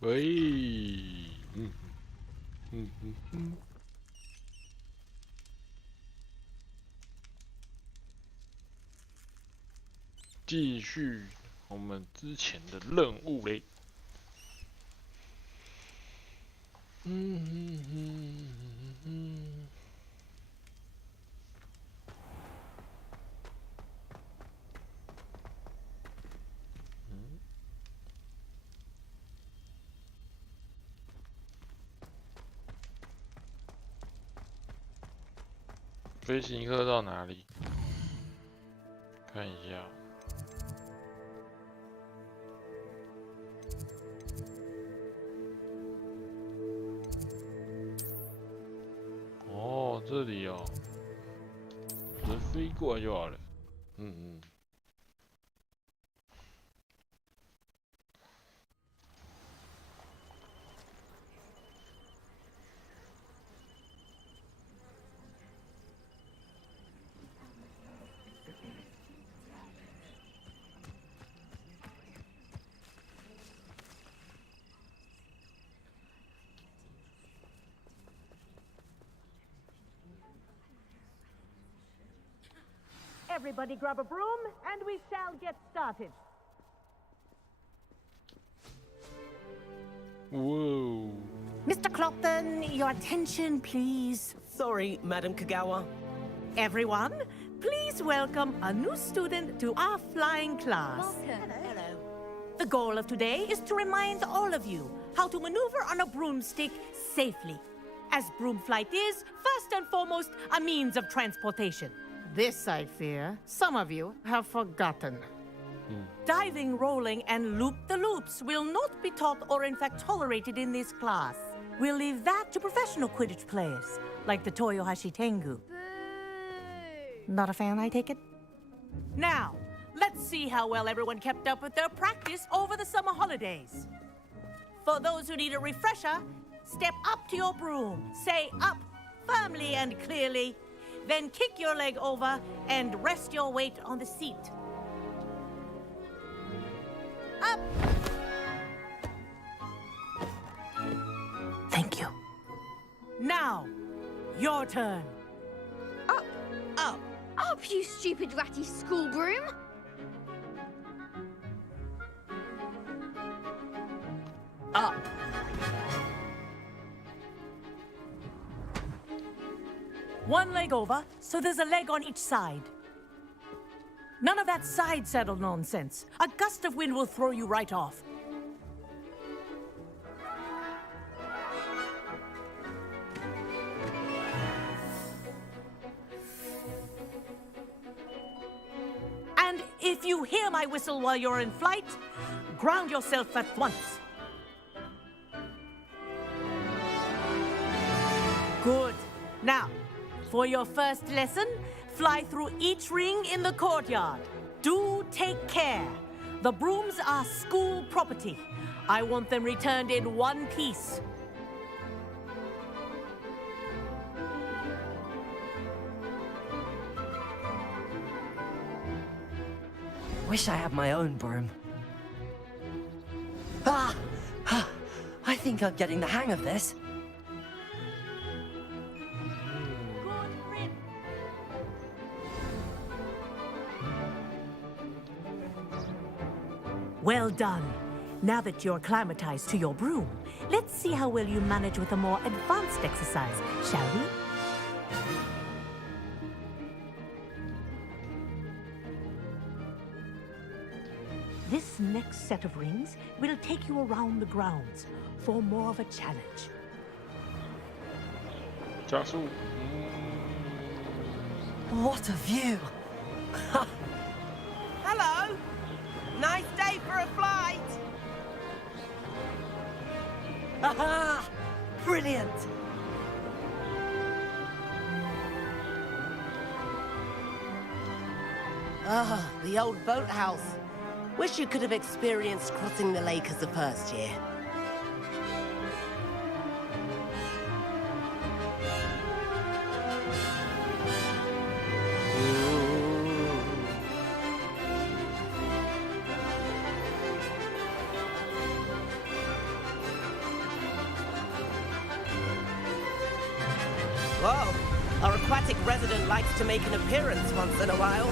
喂，继续我们之前的任务嘞。飞行课到哪里？看一下。哦，这里哦，人飞过来就好了。Everybody grab a broom, and we shall get started. Whoa. Mr. Clopton, your attention, please. Sorry, Madam Kagawa. Everyone, please welcome a new student to our flying class. Welcome. Hello. The goal of today is to remind all of you how to maneuver on a broomstick safely, as broom flight is, first and foremost, a means of transportation. This, I fear, some of you have forgotten. Diving, rolling, and loop-the-loops will not be taught or in fact tolerated in this class. We'll leave that to professional Quidditch players, like the Toyohashi Tengu. Not a fan, I take it? Now, let's see how well everyone kept up with their practice over the summer holidays. For those who need a refresher, step up to your broom, say up firmly and clearly, then kick your leg over and rest your weight on the seat. Up! Thank you. Now, your turn. Up, Up. up, you stupid ratty school broom. Up. One leg over, so there's a leg on each side. None of that side saddle nonsense. A gust of wind will throw you right off. And if you hear my whistle while you're in flight, ground yourself at once. Good. Now, for your first lesson, fly through each ring in the courtyard. Do take care. The brooms are school property. I want them returned in one piece. Wish I had my own broom. Ah! I think I'm getting the hang of this. Well done. Now that you're acclimatized to your broom, let's see how well you manage with a more advanced exercise, shall we? This next set of rings will take you around the grounds for more of a challenge. 加速。 What a view! Hello! Nice day for a flight! Aha! Brilliant! Ah, the old boathouse. Wish you could have experienced crossing the lake as a first year. Whoa. Our aquatic resident likes to make an appearance once in a while.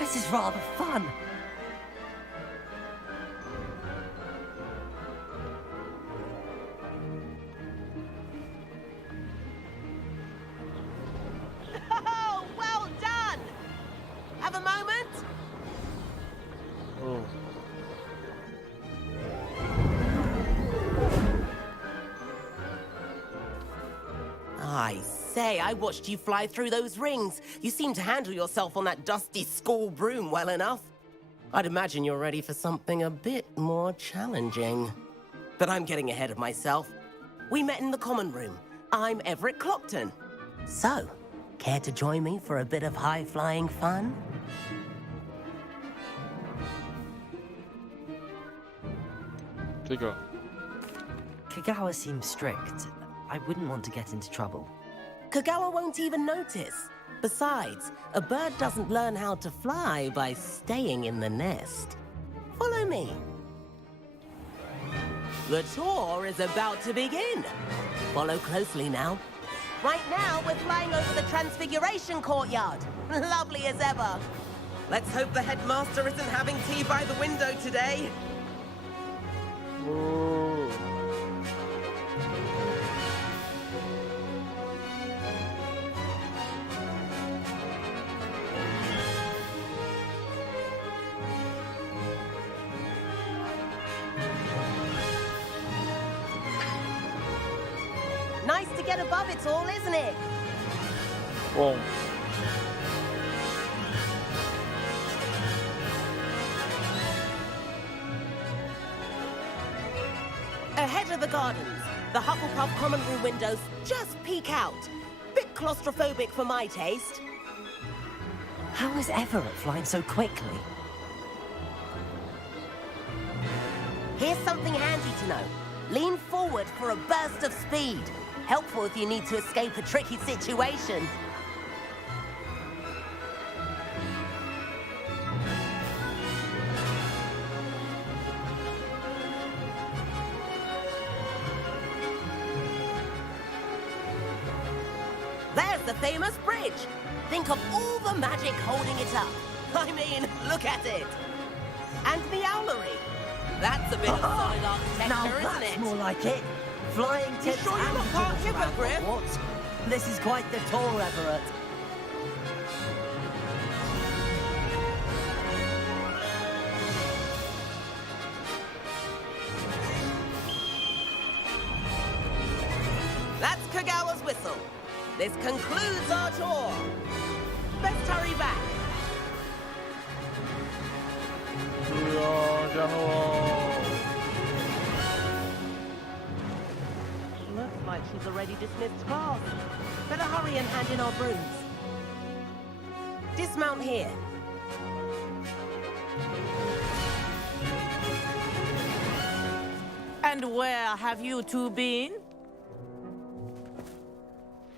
This is rather fun. Oh, well done! Have a moment? Oh. I say, I watched you fly through those rings. You seem to handle yourself on that dusty school broom well enough. I'd imagine you're ready for something a bit more challenging. But I'm getting ahead of myself. We met in the common room. I'm Everett Clopton. So, care to join me for a bit of high-flying fun? Kagawa seems strict. I wouldn't want to get into trouble. Kagawa won't even notice. Besides, a bird doesn't learn how to fly by staying in the nest. Follow me. The tour is about to begin. Follow closely now. Right now, we're flying over the Transfiguration Courtyard. Lovely as ever. Let's hope the headmaster isn't having tea by the window today. Oh. Nice to get above it all, isn't it? Oh. Ahead of the gardens, the Hufflepuff common room windows just peek out. Bit claustrophobic for my taste. How is Everett flying so quickly? Here's something handy to know. Lean forward for a burst of speed. Helpful if you need to escape a tricky situation. There's the famous bridge. Think of all the magic holding it up. I mean, look at it. And the owlery. That's a bit of solid architecture, Now isn't that's it? more like it. Flying tips sure you're and not part balls around hypocrite? Hogwarts. This is quite the tour, Everett. That's Kagawa's whistle. This concludes our tour. Let's hurry back. Looks like she's already dismissed class. Better hurry and hand in our brooms. Dismount here. And where have you two been?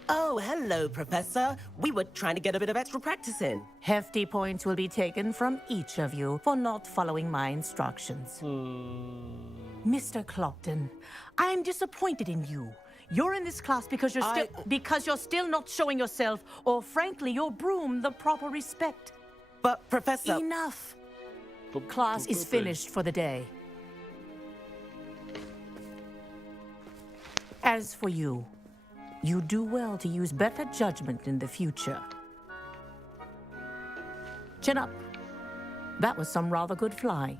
Oh, hello, Professor. We were trying to get a bit of extra practice in. Hefty points will be taken from each of you for not following my instructions. Mr. Clopton, I'm disappointed in you. You're in this class because you're still not showing yourself, or frankly, your broom the proper respect. But, Professor... Enough. Class is finished for the day. As for you, you do well to use better judgment in the future. Chin up. That was some rather good flying.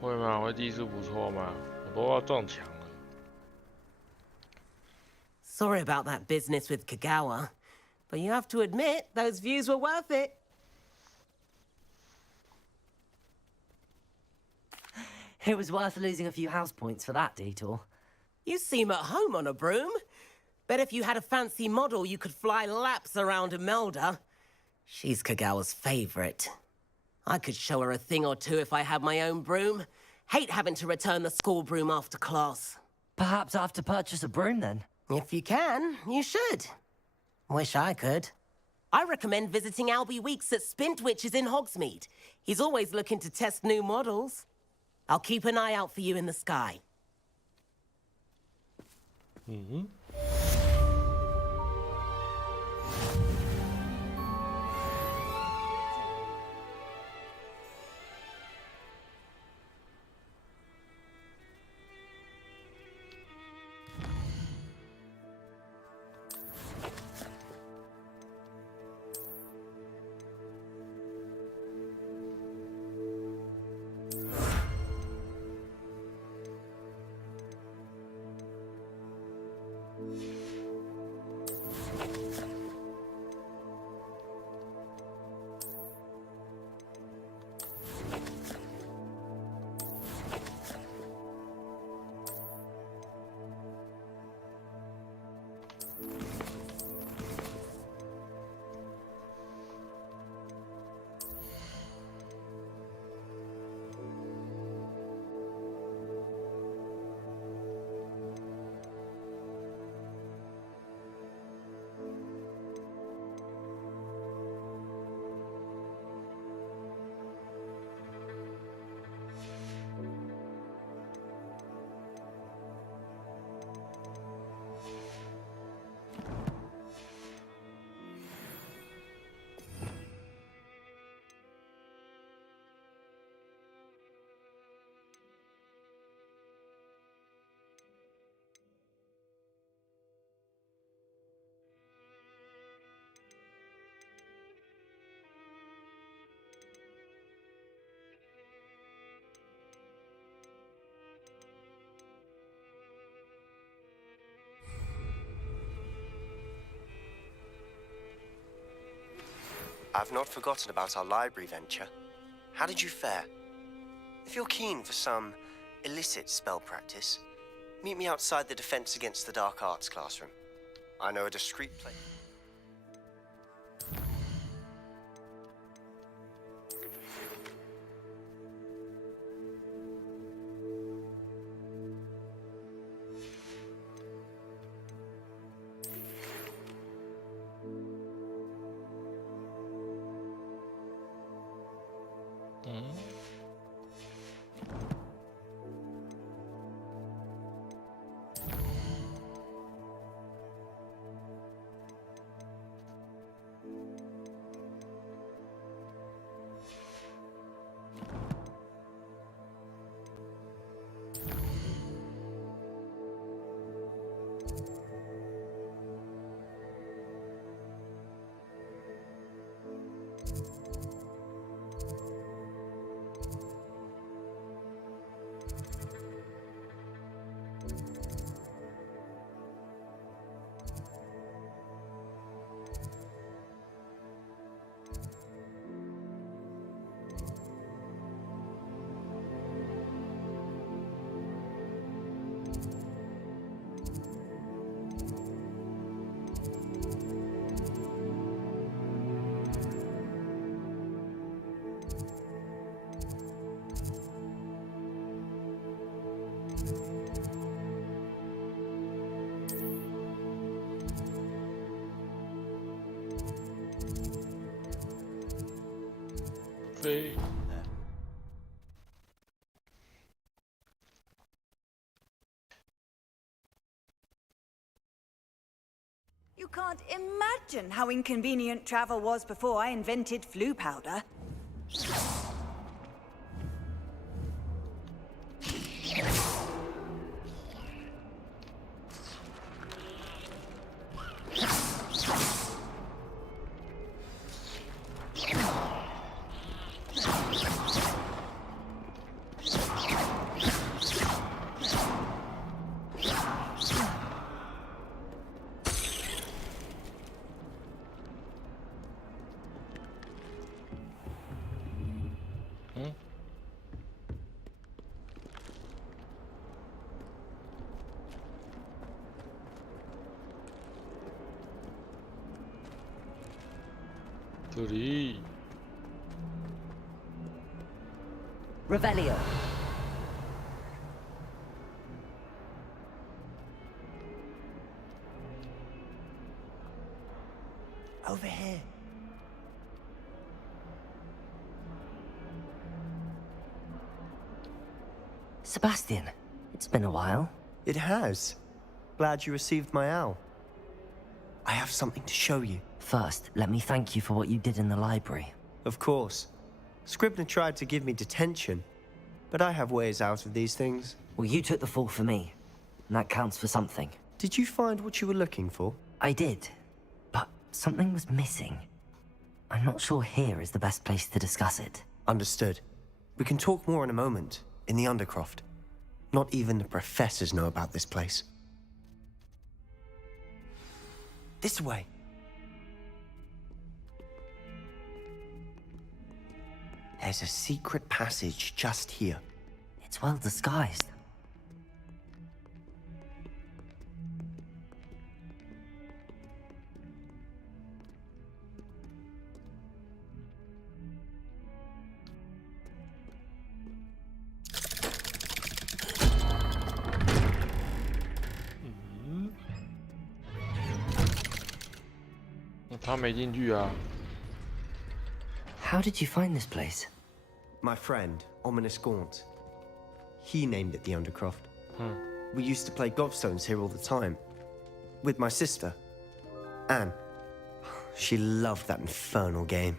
会吗？会技术不错吗？我都要撞墙了。Sorry about that business with Kagawa. But you have to admit, those views were worth it. It was worth losing a few house points for that detour. You seem at home on a broom. Bet if you had a fancy model, you could fly laps around Imelda. She's Kagawa's favorite. I could show her a thing or two if I had my own broom. Hate having to return the school broom after class. Perhaps I have to purchase a broom then. If you can, you should. Wish I could. I recommend visiting Albie Weeks at Spint, which is in Hogsmeade. He's always looking to test new models. I'll keep an eye out for you in the sky. I've not forgotten about our library venture. How did you fare? If you're keen for some illicit spell practice, meet me outside the Defense Against the Dark Arts classroom. I know a discreet place. You can't imagine how inconvenient travel was before I invented flu powder. Revelio. Sebastian, it's been a while. It has. Glad you received my owl. I have something to show you. First, let me thank you for what you did in the library. Of course. Scribner tried to give me detention, but I have ways out of these things. Well, you took the fall for me, and that counts for something. Did you find what you were looking for? I did, but something was missing. I'm not sure here is the best place to discuss it. Understood. We can talk more in a moment, in the Undercroft. Not even the professors know about this place. This way. There's a secret passage just here. It's well disguised.嗯，他没进去啊。 How did you find this place? My friend, Ominous Gaunt. He named it the Undercroft. We used to play gobstones here all the time. With my sister, Anne. She loved that infernal game.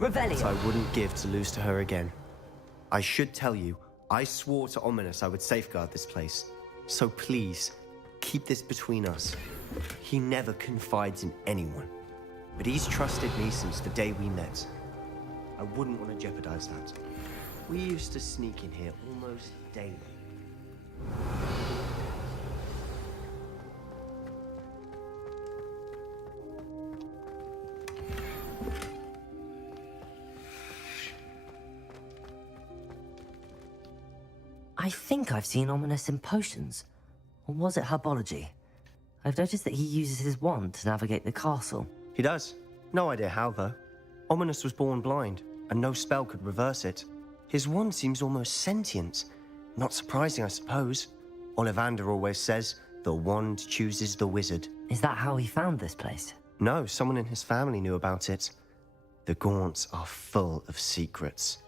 Revelio. I wouldn't give to lose to her again. I should tell you, I swore to Ominous I would safeguard this place. So please, keep this between us. He never confides in anyone. But he's trusted me since the day we met. I wouldn't want to jeopardize that. We used to sneak in here almost daily. I think I've seen Ominous in potions. Or was it herbology? I've noticed that he uses his wand to navigate the castle. He does. No idea how, though. Ominous was born blind, and no spell could reverse it. His wand seems almost sentient. Not surprising, I suppose. Ollivander always says, the wand chooses the wizard. Is that how he found this place? No, someone in his family knew about it. The Gaunts are full of secrets.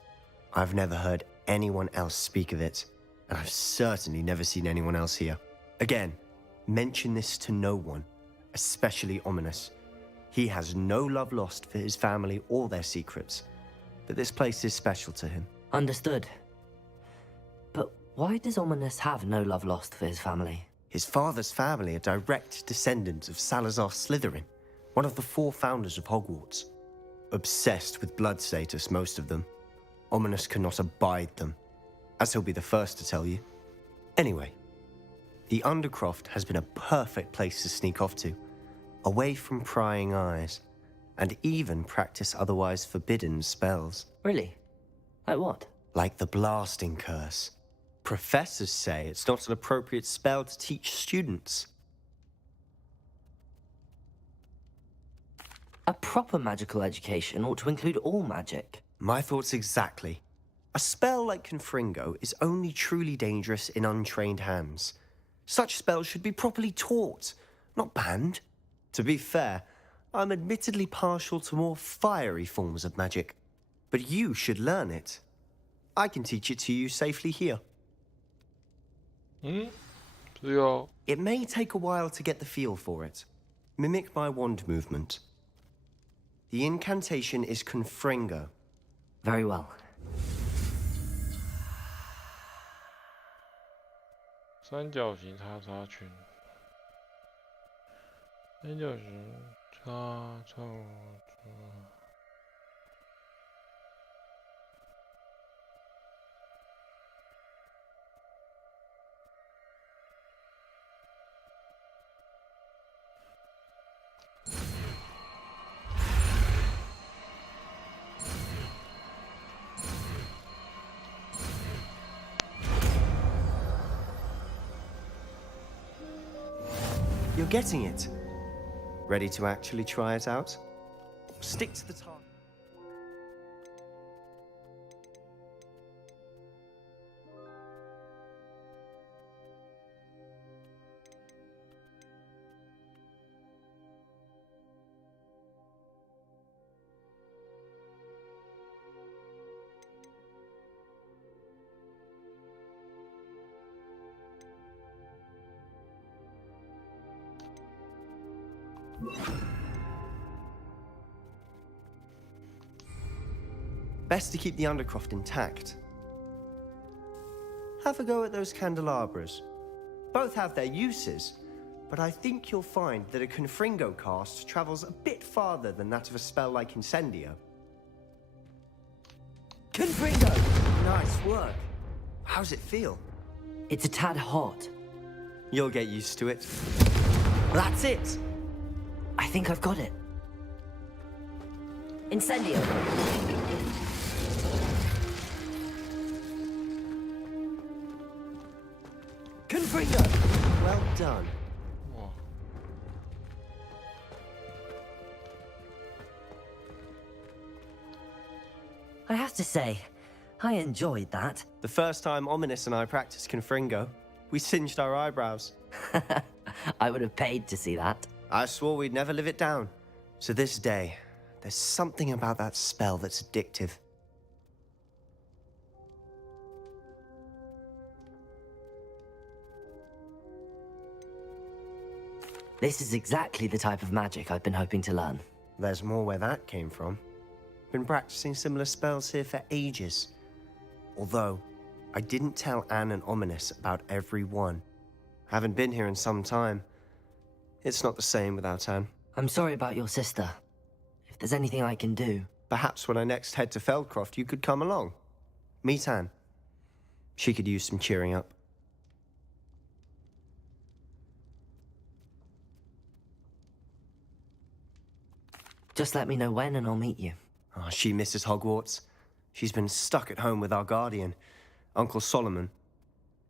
I've never heard anyone else speak of it, and I've certainly never seen anyone else here. Again, mention this to no one, especially Ominous. He has no love lost for his family or their secrets, but this place is special to him. Understood. But why does Ominous have no love lost for his family? His father's family are direct descendants of Salazar Slytherin, one of the 4 founders of Hogwarts. Obsessed with blood status, most of them. Ominous cannot abide them, as he'll be the first to tell you. Anyway, the Undercroft has been a perfect place to sneak off to, away from prying eyes, and even practice otherwise forbidden spells. Really? Like what? Like the blasting curse. Professors say it's not an appropriate spell to teach students. A proper magical education ought to include all magic. My thoughts exactly. A spell like Confringo is only truly dangerous in untrained hands. Such spells should be properly taught, not banned. To be fair, I'm admittedly partial to more fiery forms of magic. But you should learn it. I can teach it to you safely here. 是哦。 It may take a while to get the feel for it. Mimic my wand movement. The incantation is Confringo. Very well. 三角形叉叉圈。三角形叉叉圈。 You're getting it. Ready to actually try it out? Stick to the target. Best to keep the Undercroft intact. Have a go at those candelabras. Both have their uses, but I think you'll find that a Confringo cast travels a bit farther than that of a spell like Incendio. Confringo! Nice work. How's it feel? It's a tad hot. You'll get used to it. That's it! I think I've got it. Incendio. Confringo! Well done. Wow. I have to say, I enjoyed that. The first time Ominous and I practiced Confringo, we singed our eyebrows. I would have paid to see that. I swore we'd never live it down. To this day, there's something about that spell that's addictive. This is exactly the type of magic I've been hoping to learn. There's more where that came from. Been practicing similar spells here for ages. Although, I didn't tell Anne and Ominous about every one. Haven't been here in some time. It's not the same without Anne. I'm sorry about your sister. If there's anything I can do... Perhaps when I next head to Feldcroft, you could come along. Meet Anne. She could use some cheering up. Just let me know when and I'll meet you. Oh, she misses Hogwarts. She's been stuck at home with our guardian, Uncle Solomon.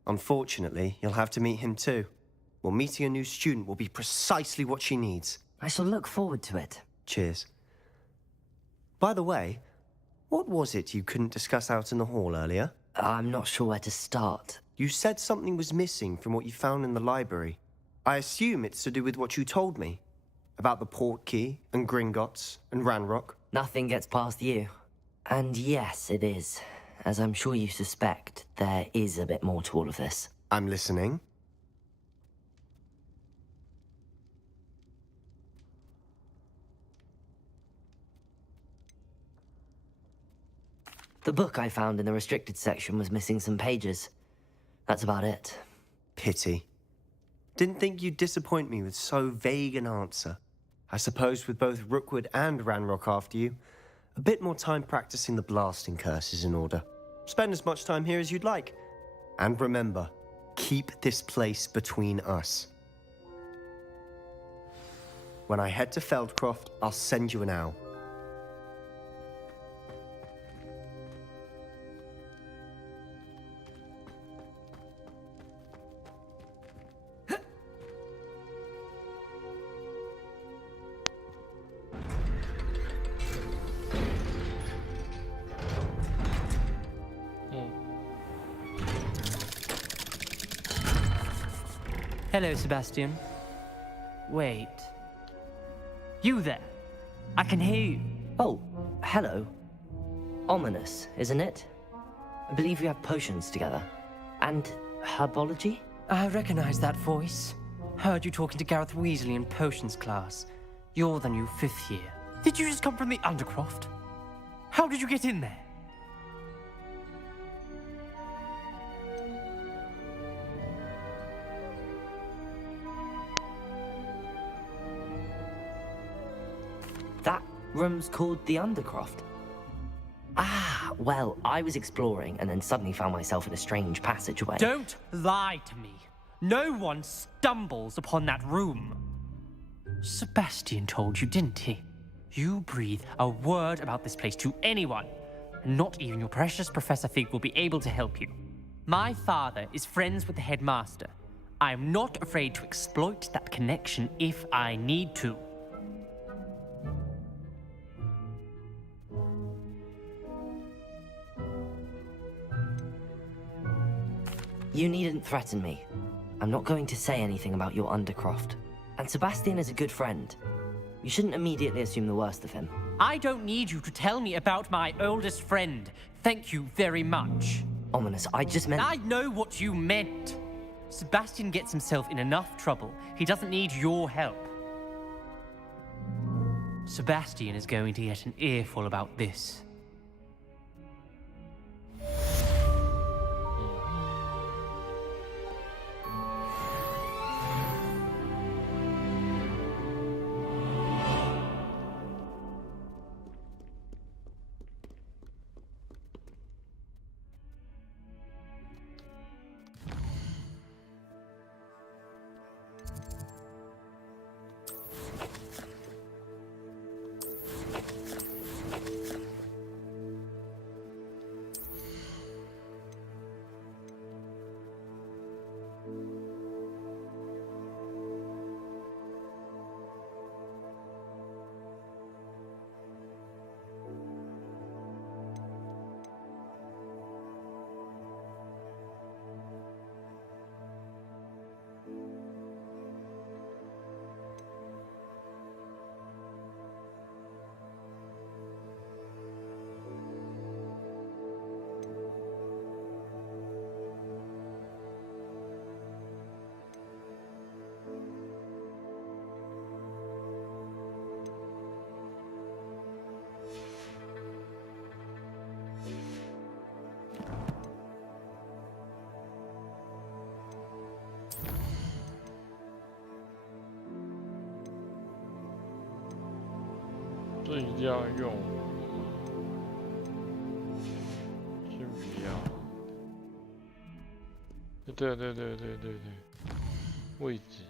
Unfortunately, you'll have to meet him too. Well, meeting a new student will be precisely what she needs. I shall look forward to it. Cheers. By the way, what was it you couldn't discuss out in the hall earlier? I'm not sure where to start. You said something was missing from what you found in the library. I assume it's to do with what you told me. About the Portkey, and Gringotts, and Ranrock. Nothing gets past you. And yes, it is. As I'm sure you suspect, there is a bit more to all of this. I'm listening. The book I found in the restricted section was missing some pages. That's about it. Pity. Didn't think you'd disappoint me with so vague an answer. I suppose with both Rookwood and Ranrock after you, a bit more time practicing the blasting curse is in order. Spend as much time here as you'd like. And remember, keep this place between us. When I head to Feldcroft, I'll send you an owl. Hello, Sebastian. Wait. You there? I can hear you. Oh, hello. Ominous, isn't it? I believe we have potions together. And herbology? I recognize that voice. Heard you talking to Gareth Weasley in potions class. You're the new 5th year. Did you just come from the Undercroft? How did you get in there? That room's called the Undercroft. Ah, well, I was exploring and then suddenly found myself in a strange passageway. Don't lie to me. No one stumbles upon that room. Sebastian told you, didn't he? You breathe a word about this place to anyone, and not even your precious Professor Fig will be able to help you. My father is friends with the headmaster. I am not afraid to exploit that connection if I need to. You needn't threaten me. I'm not going to say anything about your Undercroft. And Sebastian is a good friend. You shouldn't immediately assume the worst of him. I don't need you to tell me about my oldest friend. Thank you very much. Ominous, I just meant... I know what you meant. Sebastian gets himself in enough trouble. He doesn't need your help. Sebastian is going to get an earful about this. 这一定要用，先不要。对，位置。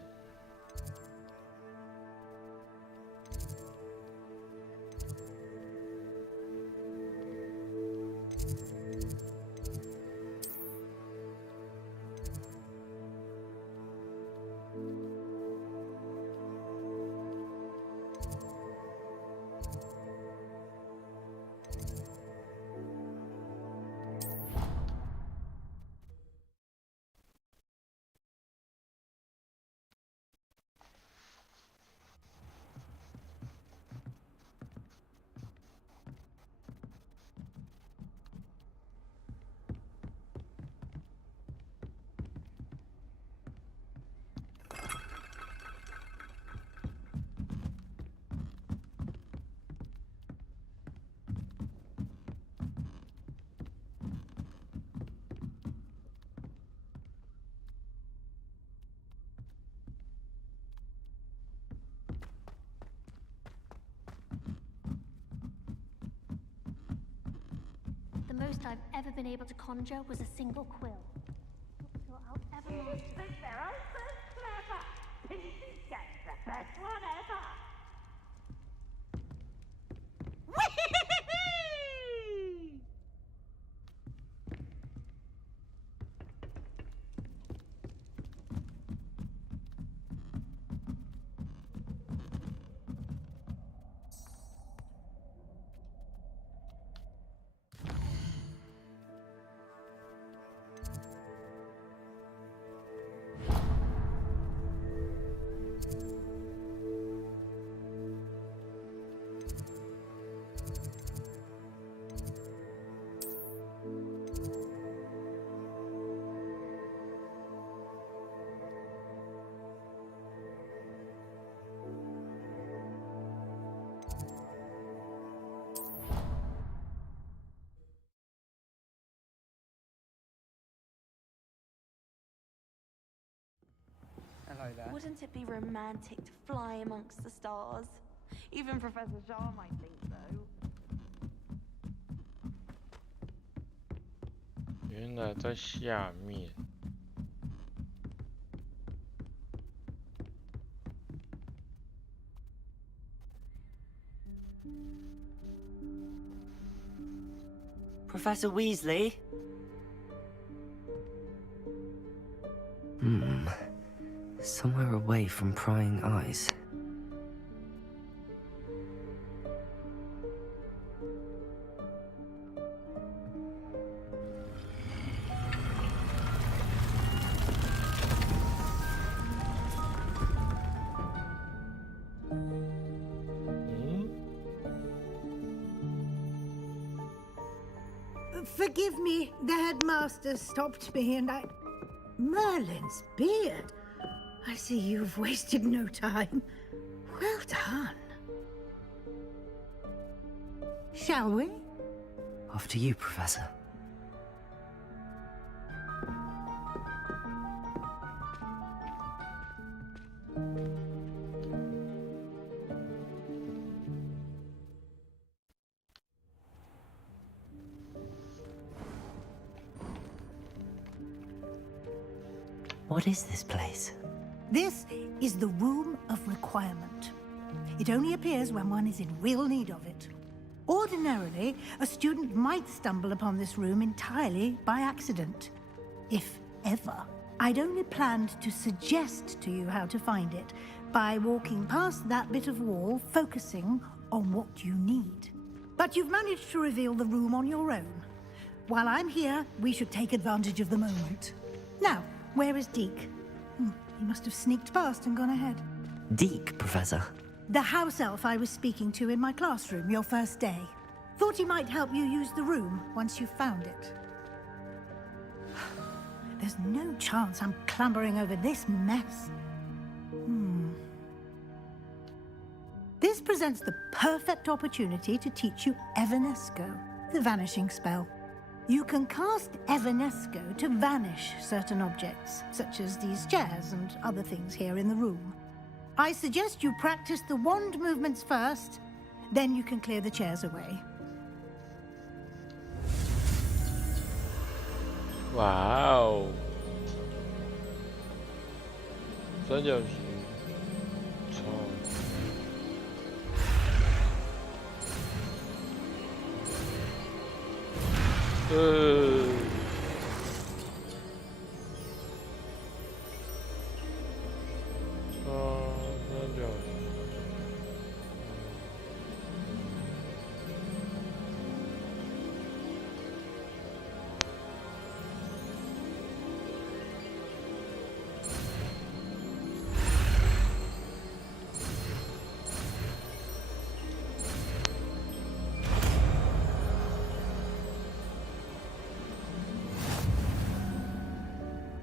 The most I've ever been able to conjure was a single quill. Not sure I'll ever master it. Get the best one ever! Hello there. Wouldn't it be romantic to fly amongst the stars? Even Professor Shah might think so. 原来在下面。Professor Weasley? Somewhere away from prying eyes. Forgive me, the headmaster stopped me and I... Merlin's beard. I see you've wasted no time. Well done. Shall we? After you, Professor. What is this place? This is the Room of Requirement. It only appears when one is in real need of it. Ordinarily, a student might stumble upon this room entirely by accident. If ever. I'd only planned to suggest to you how to find it by walking past that bit of wall, focusing on what you need. But you've managed to reveal the room on your own. While I'm here, we should take advantage of the moment. Now, where is Deke? He must have sneaked past and gone ahead. Deke, Professor. The house elf I was speaking to in my classroom your first day. Thought he might help you use the room once you found it. There's no chance I'm clambering over this mess. This presents the perfect opportunity to teach you Evanesco, the vanishing spell. You can cast Evanesco to vanish certain objects, such as these chairs and other things here in the room. I suggest you practice the wand movements first, then you can clear the chairs away. Wow. 三角形，超。三角形。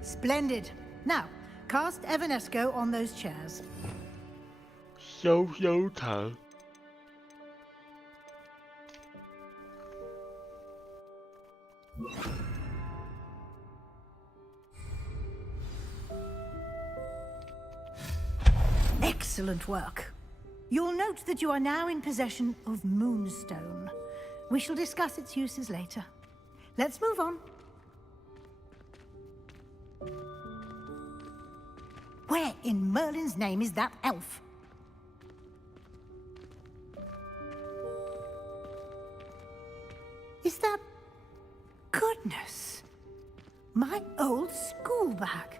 Splendid. Now, cast Evanesco on those chairs. 消糖。Excellent work. You'll note that you are now in possession of Moonstone. We shall discuss its uses later. Let's move on. Where in Merlin's name is that elf? Is that... Goodness. My old school bag.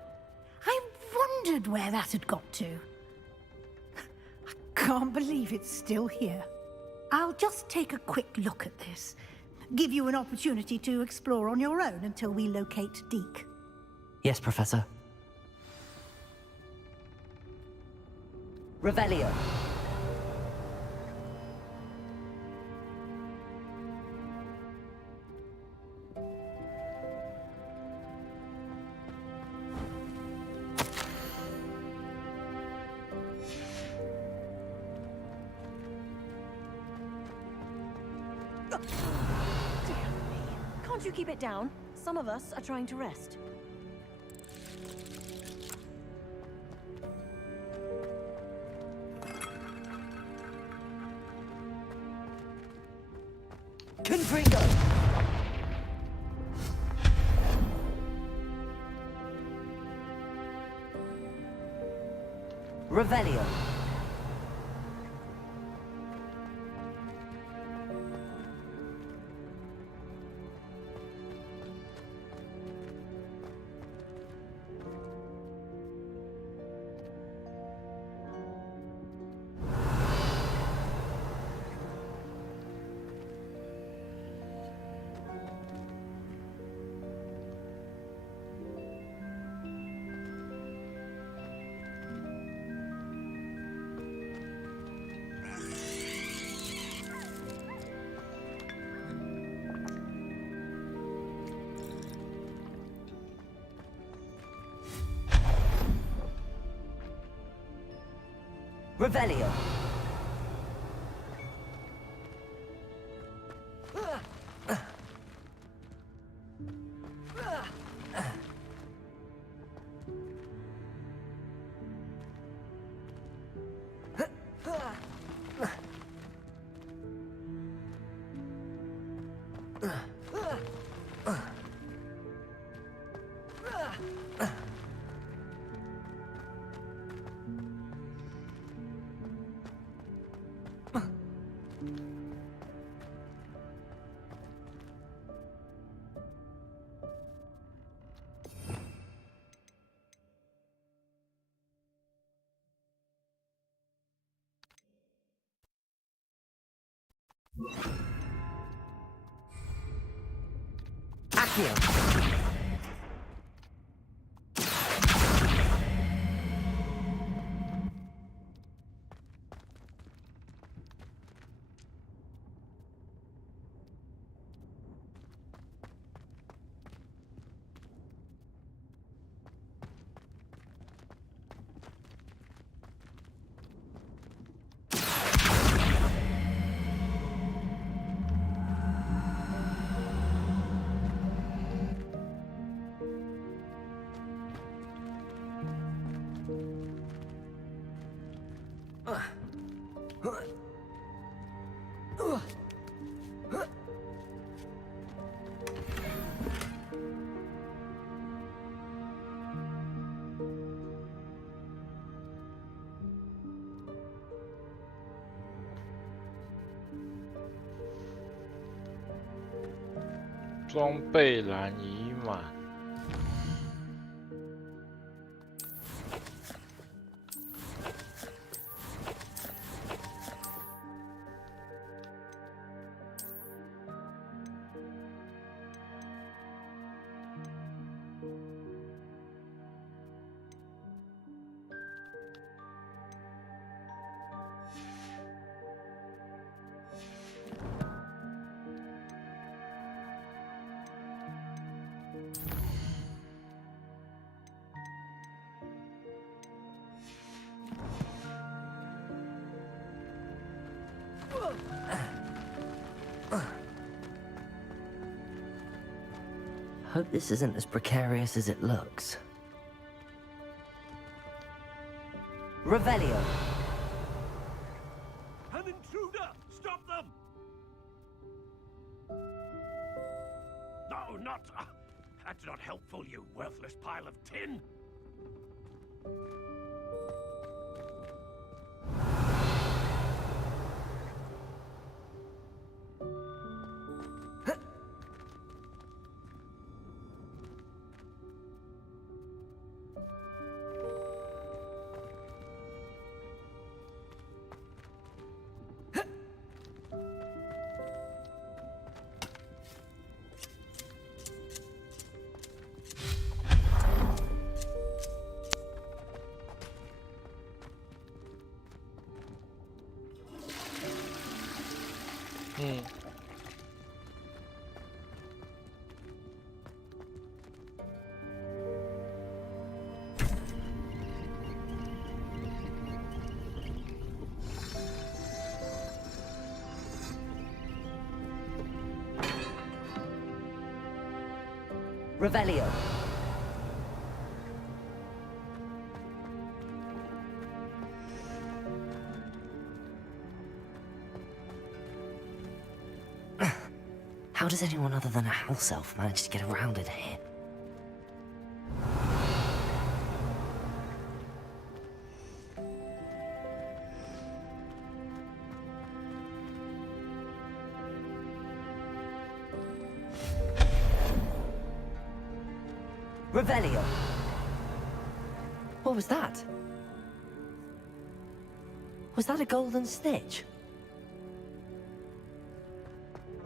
I wondered where that had got to. I can't believe it's still here. I'll just take a quick look at this. Give you an opportunity to explore on your own until we locate Deke. Yes, Professor. Revelio. Can't you keep it down? Some of us are trying to rest. Confringo! Revelio. Revelio. Accio. 装备栏已满。Hope this isn't as precarious as it looks. Revelio. An intruder! Stop them! No, not... that's not helpful, you worthless pile of tin! Revelio. How does anyone other than a house elf manage to get around in here? Revelio. What was that? Was that a golden snitch?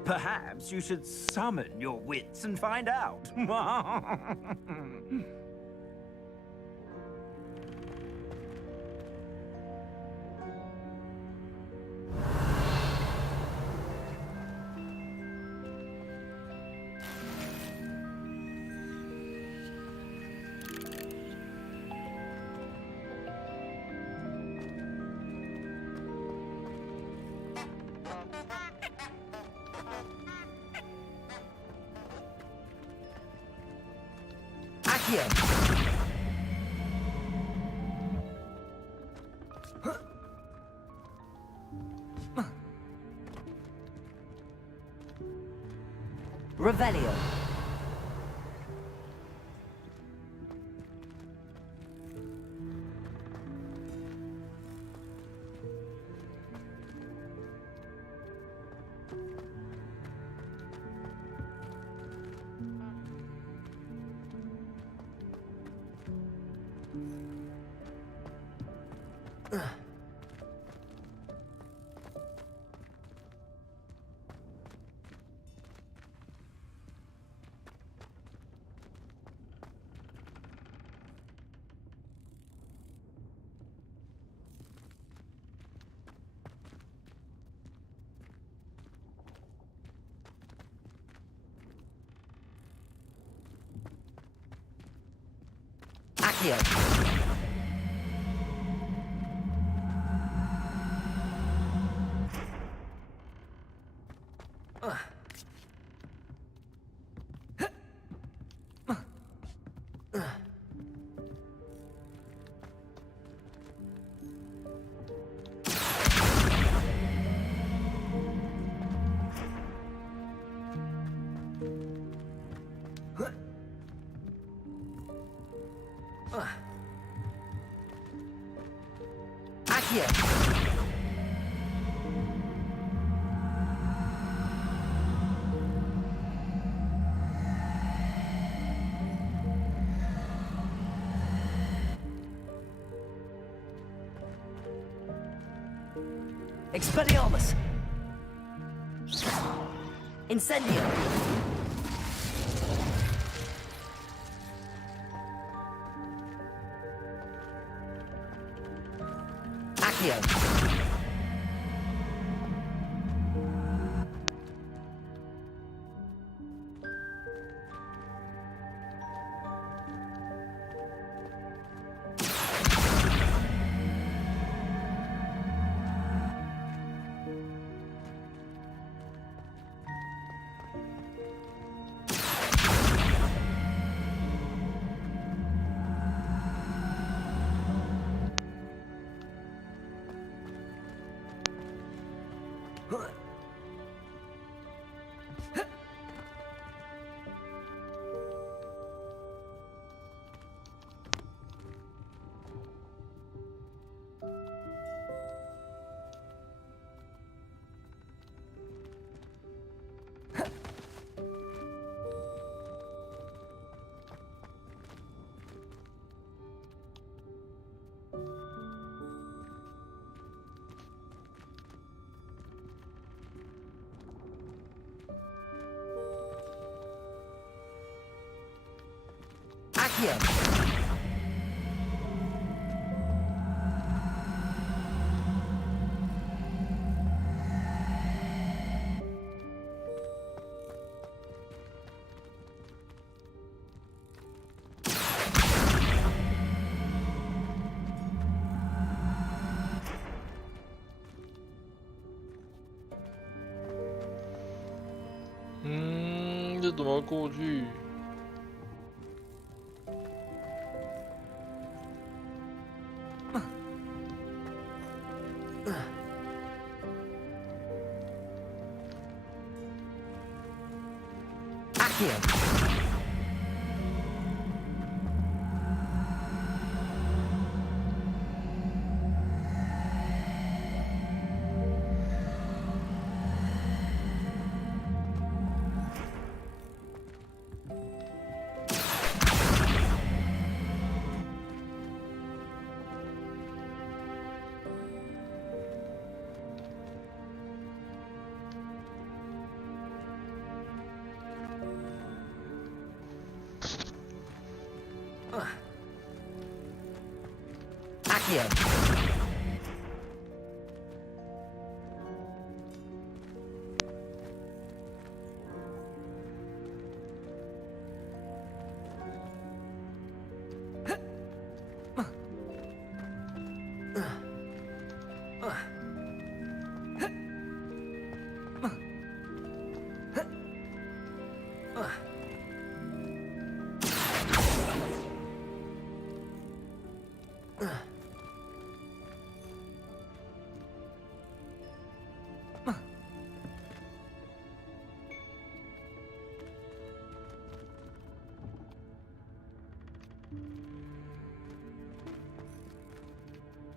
Perhaps you should summon your wits and find out. Revelio. Accio. Accio. Expelliarmus! Incendio! Accio! Accio! Hmm, 这怎么过去？ Accio! Accio!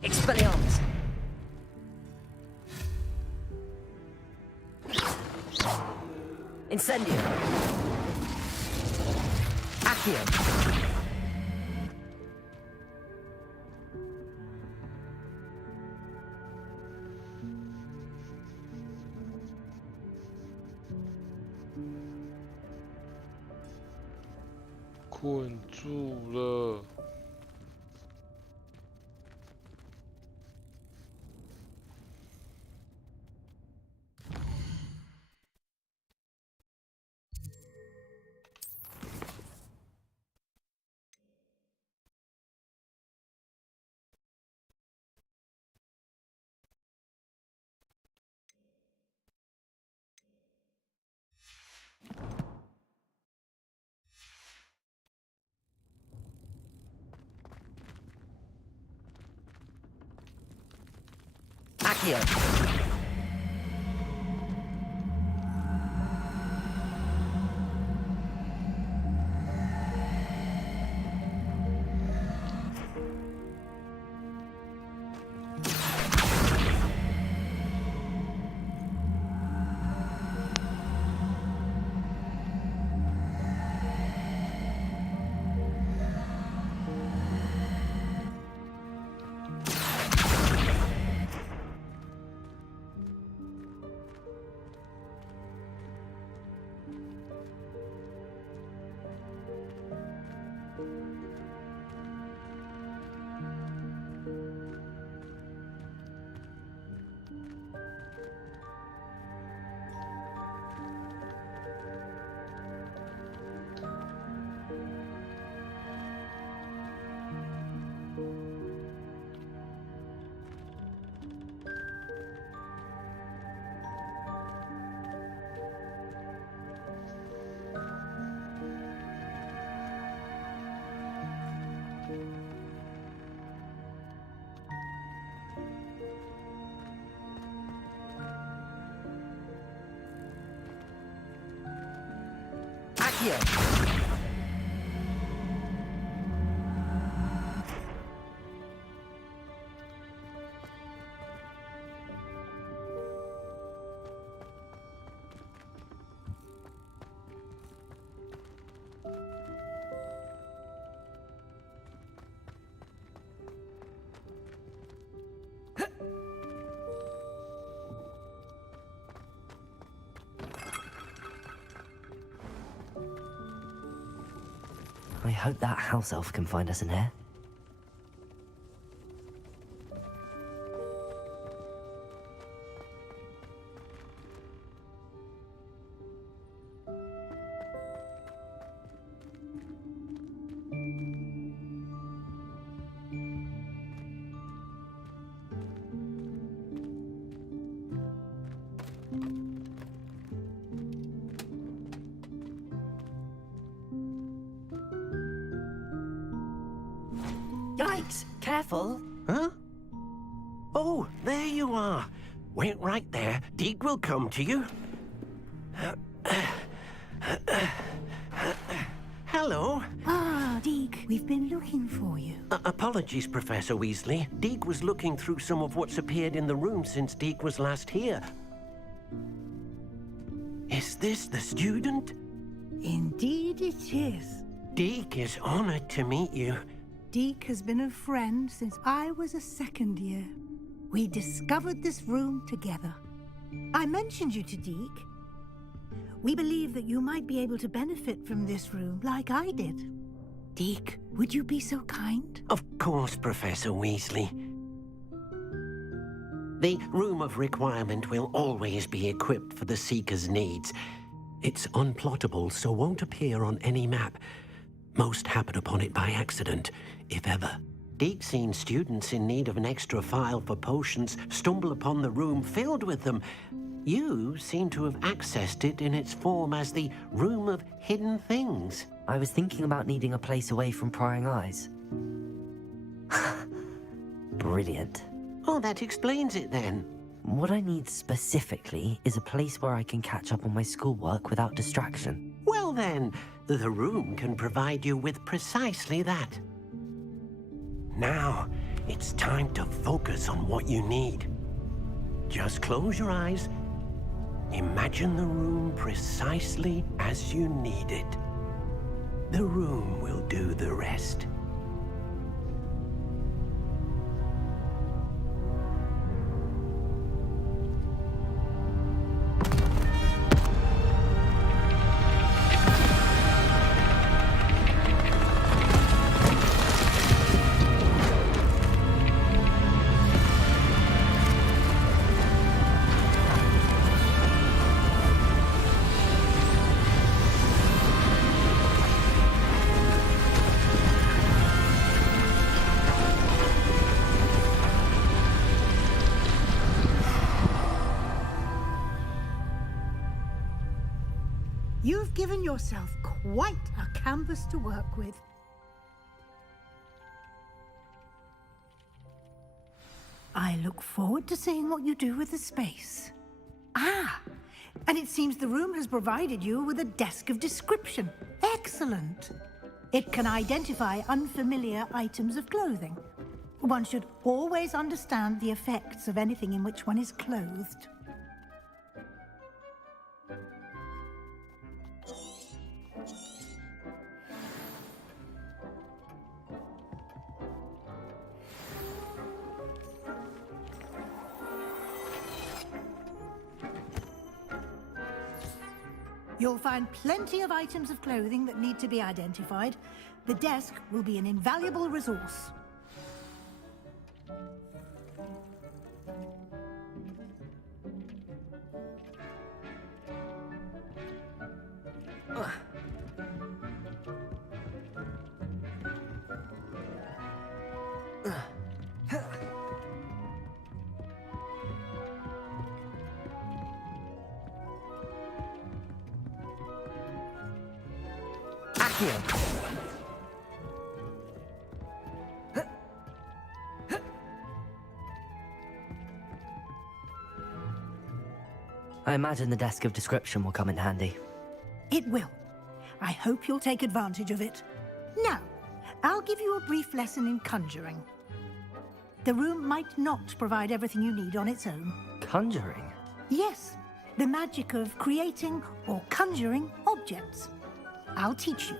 Expelliarmus! Incendio! Accio! “困住了。” here. Here. I hope that house elf can find us in here. Yikes! Careful! Huh? Oh, there you are. Wait right there. Deke will come to you. Hello. Ah, Deke, we've been looking for you. Apologies, Professor Weasley. Deke was looking through some of what's appeared in the room since Deke was last here. Is this the student? Indeed it is. Deke is honored to meet you. Deke has been a friend since I was a second year. We discovered this room together. I mentioned you to Deke. We believe that you might be able to benefit from this room like I did. Deke, would you be so kind? Of course, Professor Weasley. The Room of Requirement will always be equipped for the Seeker's needs. It's unplottable, so won't appear on any map. Most happen upon it by accident, if ever. Deke's seen students in need of an extra file for potions stumble upon the room filled with them. You seem to have accessed it in its form as the Room of Hidden Things. I was thinking about needing a place away from prying eyes. Brilliant. Oh, that explains it then. What I need specifically is a place where I can catch up on my schoolwork without distraction. Well then, the room can provide you with precisely that. Now, it's time to focus on what you need. Just close your eyes. Imagine the room precisely as you need it. The room will do the rest. You've given yourself quite a canvas to work with. I look forward to seeing what you do with the space. Ah, and it seems the room has provided you with a desk of description. Excellent. It can identify unfamiliar items of clothing. One should always understand the effects of anything in which one is clothed. You'll find plenty of items of clothing that need to be identified. The desk will be an invaluable resource. I imagine the desk of description will come in handy. It will. I hope you'll take advantage of it. Now, I'll give you a brief lesson in conjuring. The room might not provide everything you need on its own. Conjuring? Yes, the magic of creating or conjuring objects. I'll teach you.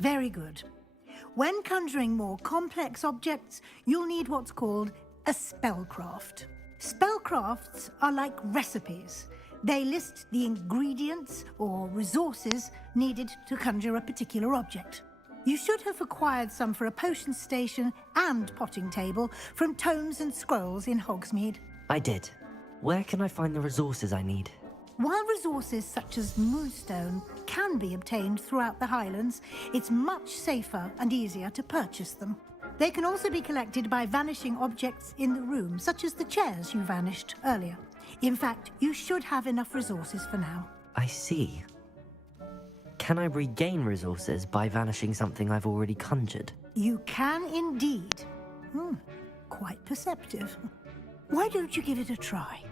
Very good. When conjuring more complex objects, you'll need what's called a spellcraft. Spellcrafts are like recipes. They list the ingredients or resources needed to conjure a particular object. You should have acquired some for a potion station and potting table from tomes and scrolls in Hogsmeade. I did. Where can I find the resources I need? While resources such as moonstone can be obtained throughout the Highlands, it's much safer and easier to purchase them. They can also be collected by vanishing objects in the room, such as the chairs you vanished earlier. In fact, you should have enough resources for now. I see. Can I regain resources by vanishing something I've already conjured? You can indeed. Quite perceptive. Why don't you give it a try?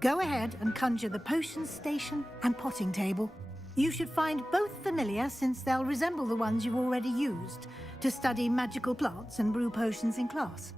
Go ahead and conjure the potion station and potting table. You should find both familiar, since they'll resemble the ones you've already used to study magical plants and brew potions in class.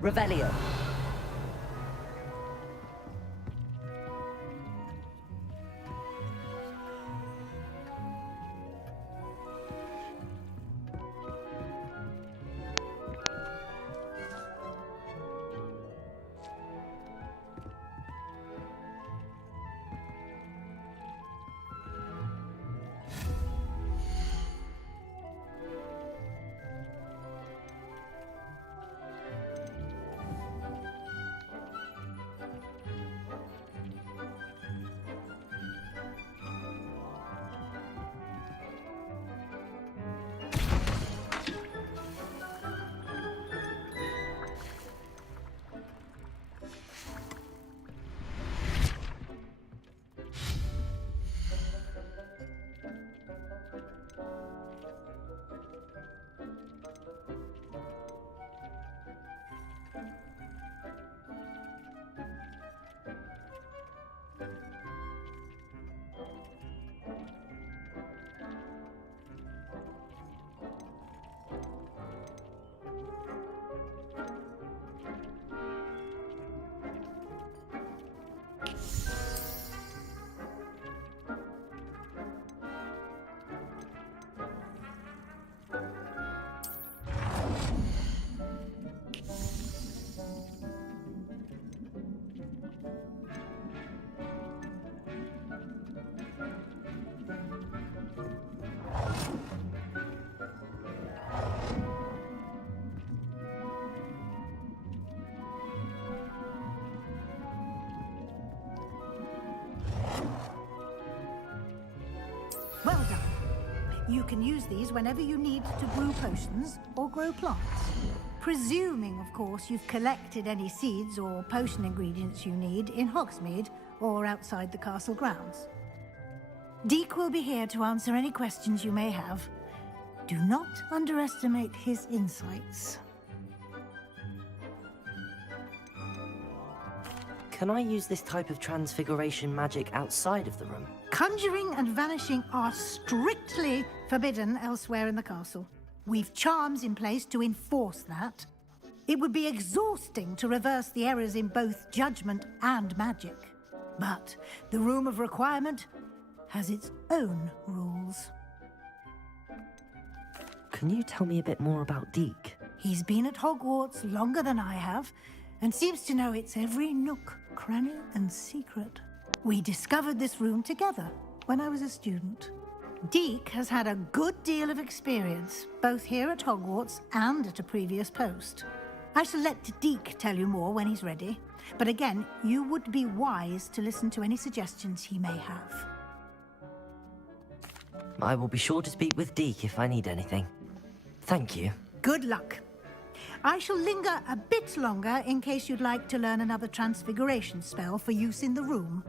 Revelio. Well done. You can use these whenever you need to brew potions or grow plants. Presuming, of course, you've collected any seeds or potion ingredients you need in Hogsmeade or outside the castle grounds. Deek will be here to answer any questions you may have. Do not underestimate his insights. Can I use this type of transfiguration magic outside of the room? Conjuring and vanishing are strictly forbidden elsewhere in the castle. We've charms in place to enforce that. It would be exhausting to reverse the errors in both judgment and magic. But the Room of Requirement has its own rules. Can you tell me a bit more about Deek? He's been at Hogwarts longer than I have, and seems to know its every nook, cranny, and secret. We discovered this room together when I was a student. Deek has had a good deal of experience, both here at Hogwarts and at a previous post. I shall let Deek tell you more when he's ready, but again, you would be wise to listen to any suggestions he may have. I will be sure to speak with Deek if I need anything. Thank you. Good luck. I shall linger a bit longer in case you'd like to learn another transfiguration spell for use in the room.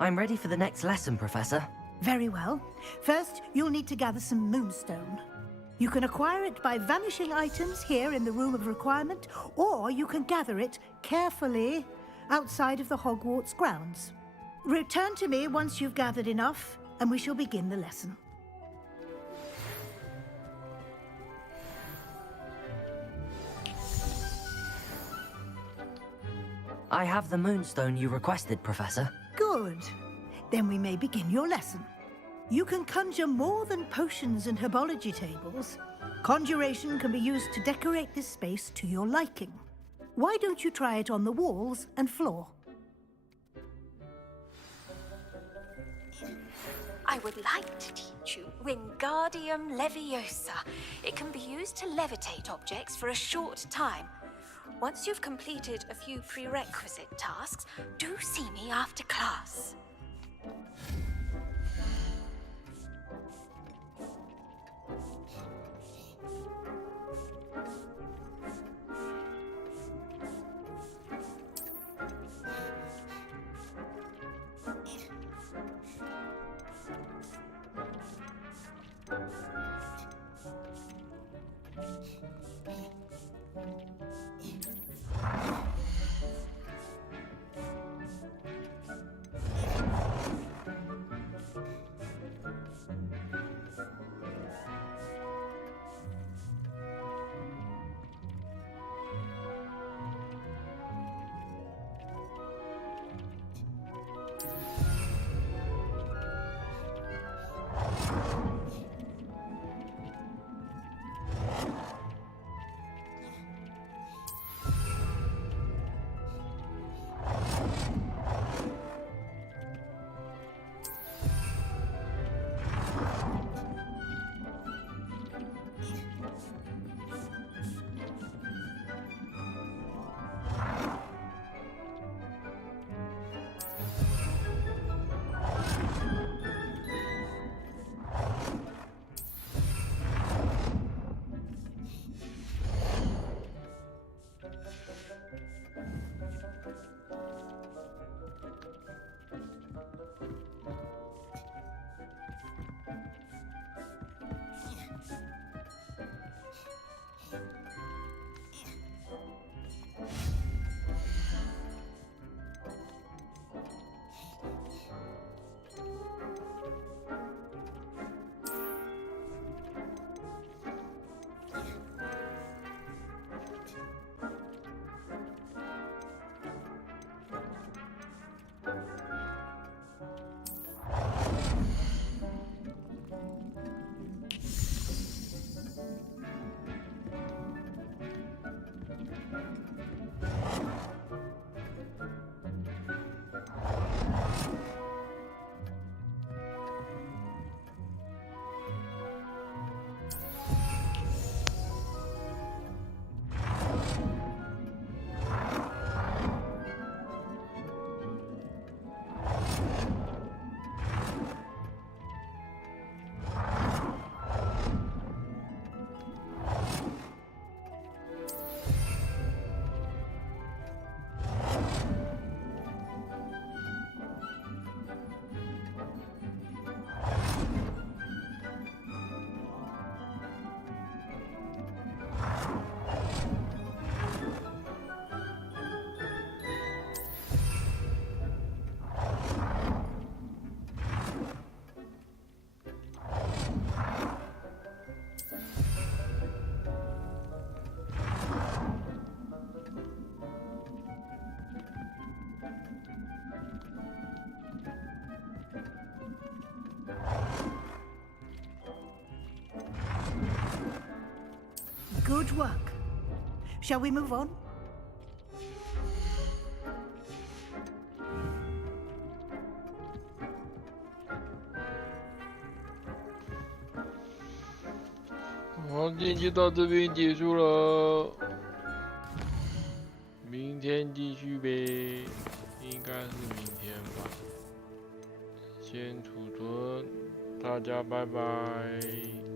I'm ready for the next lesson, Professor. Very well. First, you'll need to gather some moonstone. You can acquire it by vanishing items here in the Room of Requirement, or you can gather it carefully outside of the Hogwarts grounds. Return to me once you've gathered enough, and we shall begin the lesson. I have the moonstone you requested, Professor. Good. Then we may begin your lesson. You can conjure more than potions and herbology tables. Conjuration can be used to decorate this space to your liking. Why don't you try it on the walls and floor? I would like to teach you Wingardium Leviosa. It can be used to levitate objects for a short time. Once you've completed a few prerequisite tasks, do see me after class. Good work. Shall we move on?《好，今天就到这边结束了，明天继续呗，应该是明天吧。先储存，大家拜拜。